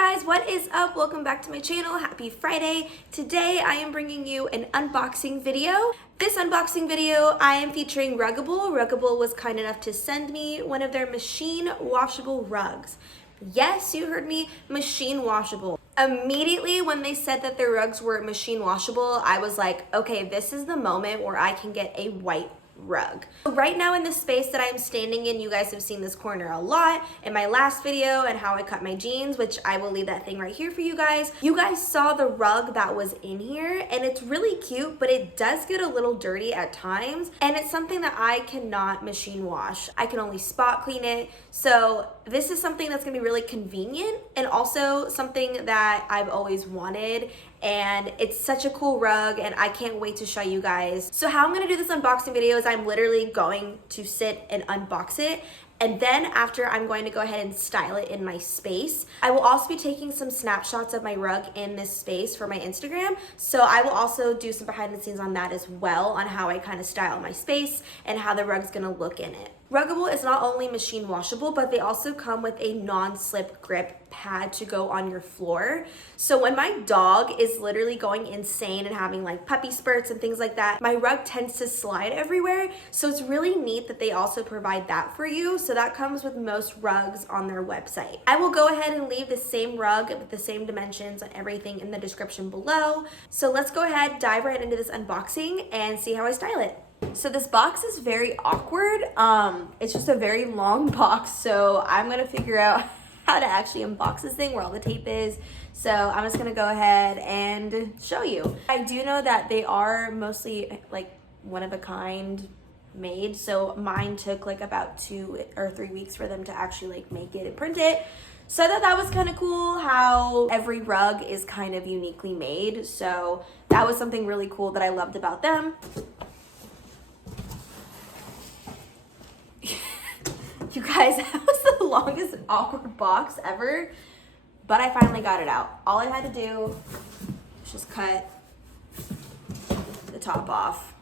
guys, what is up? Welcome back to my channel. Happy Friday. Today I am bringing you an unboxing video. This unboxing video I am featuring Ruggable. Ruggable was kind enough to send me one of their machine washable rugs. Yes, you heard me, machine washable. Immediately when they said that their rugs were machine washable, I was like, okay, this is the moment where I can get a white rug. Right now in the space that I'm standing in, you guys have seen this corner a lot in my last video and how I cut my jeans, which I will leave that thing right here for you guys. You guys saw the rug that was in here and it's really cute, but it does get a little dirty at times and it's something that I cannot machine wash. I can only spot clean it. So this is something that's gonna be really convenient and also something that I've always wanted, and it's such a cool rug and I can't wait to show you guys. So how I'm gonna do this unboxing video is I'm literally going to sit and unbox it, and then after I'm going to go ahead and style it in my space. I will also be taking some snapshots of my rug in this space for my Instagram. So I will also do some behind the scenes on that as well, on how I kind of style my space and how the rug's gonna look in it. Ruggable is not only machine washable, but they also come with a non-slip grip pad to go on your floor. So when my dog is literally going insane and having like puppy spurts and things like that, my rug tends to slide everywhere. So it's really neat that they also provide that for you. So that comes with most rugs on their website. I will go ahead and leave the same rug with the same dimensions and everything in the description below. So let's go ahead, dive right into this unboxing and see how I style it. So this box is very awkward. It's just a very long box, so I'm gonna figure out how to actually unbox this thing, where all the tape is. So I'm just gonna go ahead and show you. I do know that they are mostly like one of a kind made, so mine took like about 2 or 3 weeks for them to actually like make it and print it. So I thought that was kind of cool how every rug is kind of uniquely made. So that was something really cool that I loved about them. You guys, that was the longest awkward box ever, but I finally got it out. All I had to do was just cut the top off.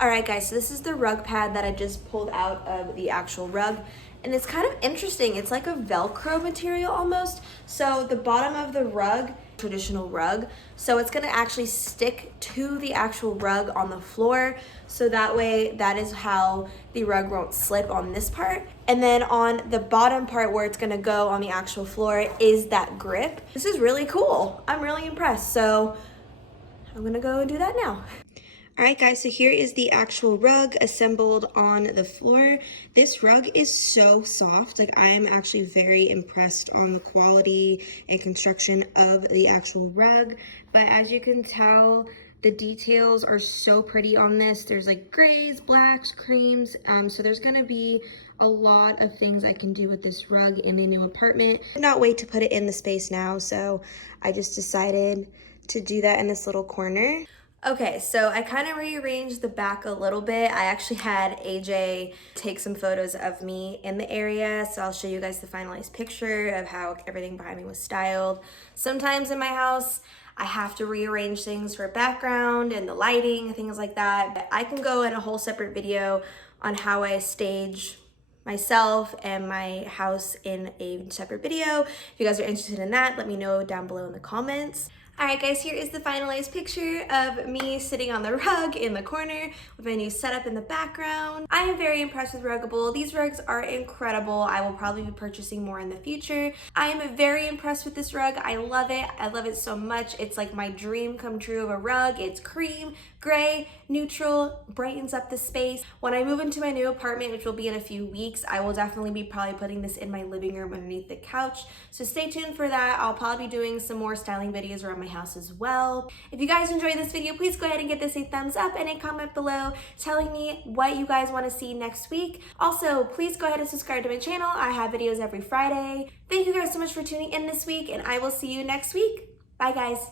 All right, guys, so this is the rug pad that I just pulled out of the actual rug. And it's kind of interesting. It's like a Velcro material almost. So the bottom of the rug, traditional rug, so it's gonna actually stick to the actual rug on the floor. So that way, that is how the rug won't slip on this part. And then on the bottom part where it's gonna go on the actual floor is that grip. This is really cool. I'm really impressed. So I'm gonna go and do that now. All right, guys, so here is the actual rug assembled on the floor. This rug is so soft. Like, I am actually very impressed on the quality and construction of the actual rug. But as you can tell, the details are so pretty on this. There's like grays, blacks, creams. So there's gonna be a lot of things I can do with this rug in the new apartment. I cannot wait to put it in the space now. So I just decided to do that in this little corner. Okay, so I kind of rearranged the back a little bit. I actually had AJ take some photos of me in the area, so I'll show you guys the finalized picture of how everything behind me was styled. Sometimes in my house, I have to rearrange things for background and the lighting and things like that. But I can go in a whole separate video on how I stage myself and my house in a separate video. If you guys are interested in that, let me know down below in the comments. All right, guys, here is the finalized picture of me sitting on the rug in the corner with my new setup in the background. I am very impressed with Ruggable. These rugs are incredible. I will probably be purchasing more in the future. I am very impressed with this rug. I love it. I love it so much. It's like my dream come true of a rug. It's cream, gray, neutral, brightens up the space. When I move into my new apartment, which will be in a few weeks, I will definitely be probably putting this in my living room underneath the couch. So stay tuned for that. I'll probably be doing some more styling videos around my house as well. If you guys enjoyed this video, please go ahead and give this a thumbs up and a comment below telling me what you guys want to see next week. Also, please go ahead and subscribe to my channel. I have videos every Friday. Thank you guys so much for tuning in this week, and I will see you next week. Bye, guys.